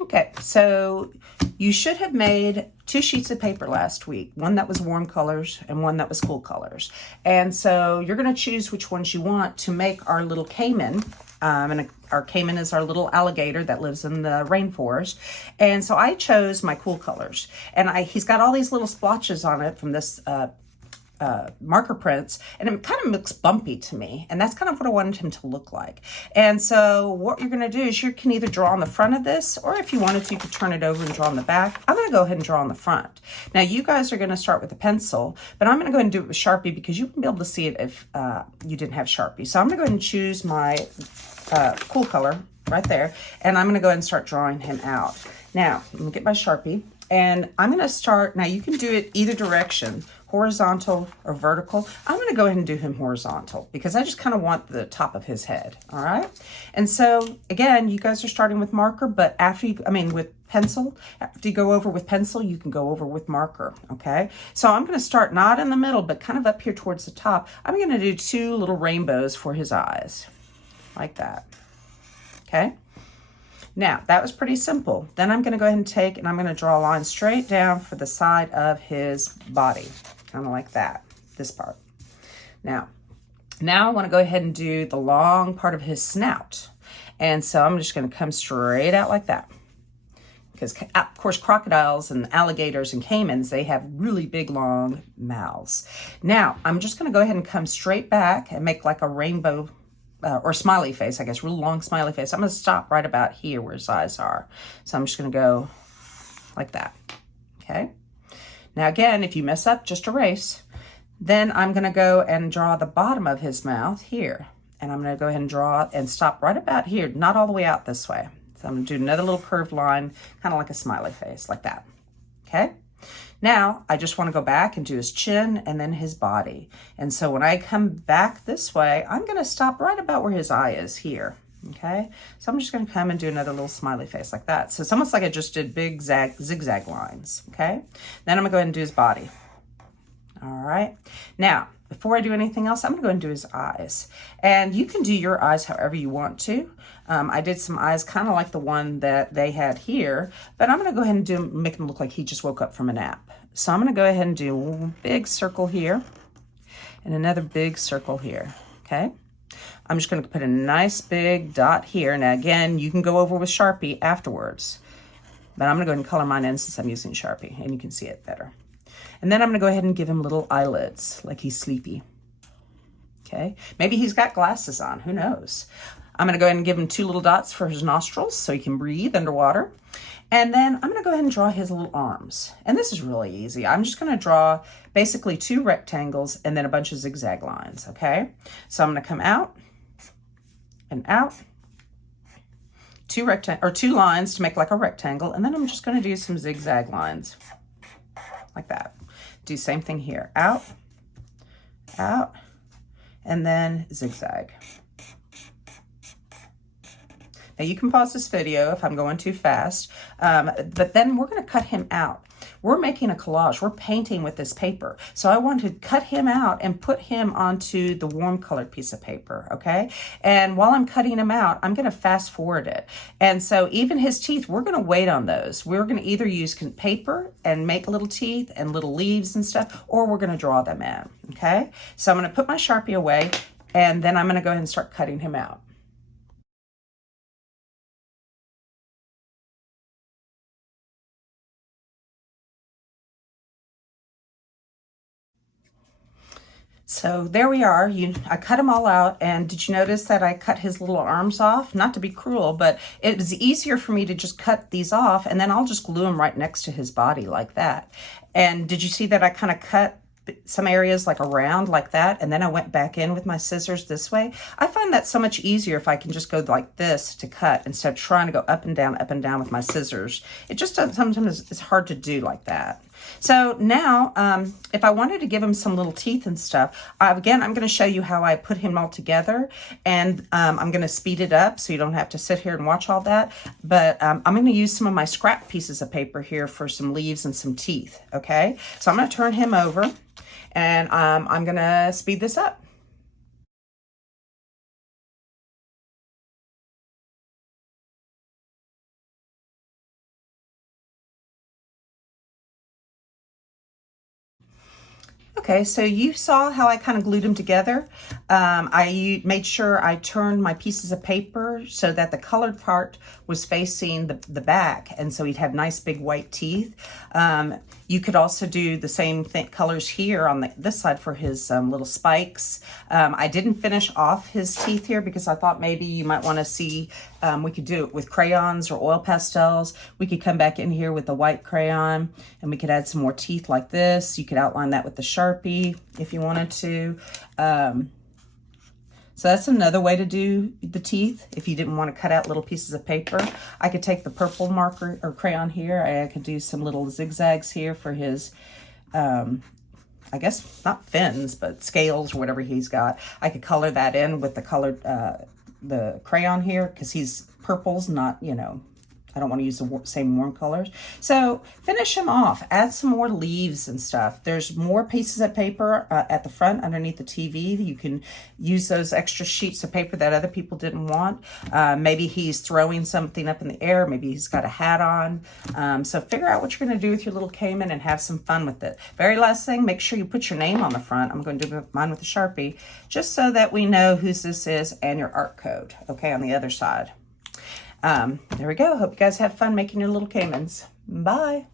Okay, so you should have made 2 sheets of paper last week, one that was warm colors and one that was cool colors. And so you're going to choose which ones you want to make our little caiman. And our caiman is our little alligator that lives in the rainforest. And so I chose my cool colors. And he's got all these little splotches on it from this marker prints, and it kind of looks bumpy to me, and that's kind of what I wanted him to look like. And so what you're going to do is you can either draw on the front of this, or if you wanted to, you could turn it over and draw on the back. I'm going to go ahead and draw on the front. Now you guys are going to start with a pencil, but I'm going to go ahead and do it with Sharpie because you wouldn't be able to see it if you didn't have Sharpie. So I'm going to go ahead and choose my cool color right there, and I'm going to go ahead and start drawing him out. Now I'm going to get my Sharpie, and I'm going to start. Now you can do it either direction, horizontal or vertical. I'm going to go ahead and do him horizontal because I just kind of want the top of his head. All right. And so again, you guys are starting with marker, but with pencil, after you go over with pencil, you can go over with marker. Okay. So I'm going to start not in the middle, but kind of up here towards the top. I'm going to do 2 little rainbows for his eyes like that. Okay. Now, that was pretty simple. Then I'm going to go ahead and I'm going to draw a line straight down for the side of his body. Kind of like that, this part. Now I want to go ahead and do the long part of his snout. And so I'm just going to come straight out like that. Because, of course, crocodiles and alligators and caimans, they have really big, long mouths. Now, I'm just going to go ahead and come straight back and make like a rainbow or smiley face, I guess, real long smiley face. I'm going to stop right about here where his eyes are. So I'm just going to go like that. Okay. Now, again, if you mess up, just erase. Then I'm going to go and draw the bottom of his mouth here. And I'm going to go ahead and draw and stop right about here, not all the way out this way. So I'm going to do another little curved line, kind of like a smiley face, like that. Okay? Now, I just want to go back and do his chin and then his body. And so when I come back this way, I'm going to stop right about where his eye is here. Okay, so I'm just going to come and do another little smiley face like that. So it's almost like I just did big zigzag lines. Okay, then I'm going to go ahead and do his body. All right, now before I do anything else, I'm going to go ahead and do his eyes. And you can do your eyes however you want to. I did some eyes kind of like the one that they had here, but I'm going to go ahead and make him look like he just woke up from a nap. So I'm going to go ahead and do a big circle here and another big circle here. Okay. I'm just going to put a nice big dot here. Now, again, you can go over with Sharpie afterwards, but I'm going to go ahead and color mine in since I'm using Sharpie, and you can see it better. And then I'm going to go ahead and give him little eyelids, like he's sleepy. Okay, maybe he's got glasses on, who knows? I'm going to go ahead and give him 2 little dots for his nostrils so he can breathe underwater. And then I'm going to go ahead and draw his little arms. And this is really easy. I'm just going to draw basically 2 rectangles and then a bunch of zigzag lines, okay? So I'm going to come out and out, 2 lines to make like a rectangle, and then I'm just going to do some zigzag lines like that. Do same thing here, out, out, and then zigzag. Now you can pause this video if I'm going too fast, but then we're going to cut him out. We're making a collage. We're painting with this paper. So I want to cut him out and put him onto the warm colored piece of paper, okay? And while I'm cutting him out, I'm going to fast forward it. And so even his teeth, we're going to wait on those. We're going to either use paper and make little teeth and little leaves and stuff, or we're going to draw them in, okay? So I'm going to put my Sharpie away, and then I'm going to go ahead and start cutting him out. So there we are. I cut them all out, and did you notice that I cut his little arms off? Not to be cruel, but it was easier for me to just cut these off, and then I'll just glue them right next to his body like that. And did you see that I kind of cut some areas like around like that, and then I went back in with my scissors this way? I find that so much easier if I can just go like this to cut instead of trying to go up and down with my scissors. It just sometimes it's hard to do like that. So now, if I wanted to give him some little teeth and stuff, again, I'm going to show you how I put him all together, and I'm going to speed it up so you don't have to sit here and watch all that. But I'm going to use some of my scrap pieces of paper here for some leaves and some teeth, okay? So I'm going to turn him over, and I'm going to speed this up. Okay, so you saw how I kind of glued them together. I made sure I turned my pieces of paper so that the colored part was facing the back, and so he'd have nice big white teeth. You could also do the same colors here on this side for his little spikes. I didn't finish off his teeth here because I thought maybe you might want to see, we could do it with crayons or oil pastels. We could come back in here with the white crayon and we could add some more teeth like this. You could outline that with the Sharpie if you wanted to. So that's another way to do the teeth. If you didn't want to cut out little pieces of paper, I could take the purple marker or crayon here. I could do some little zigzags here for his, I guess not fins, but scales or whatever he's got. I could color that in with the colored, the crayon here, because he's purples, not, you know, I don't want to use the same warm colors. So finish him off. Add some more leaves and stuff. There's more pieces of paper at the front underneath the TV. You can use those extra sheets of paper that other people didn't want. Maybe he's throwing something up in the air. Maybe he's got a hat on. So figure out what you're going to do with your little Cayman and have some fun with it. Very last thing, make sure you put your name on the front. I'm going to do mine with a Sharpie just so that we know whose this is and your art code, okay, on the other side. There we go. Hope you guys have fun making your little Caymans. Bye.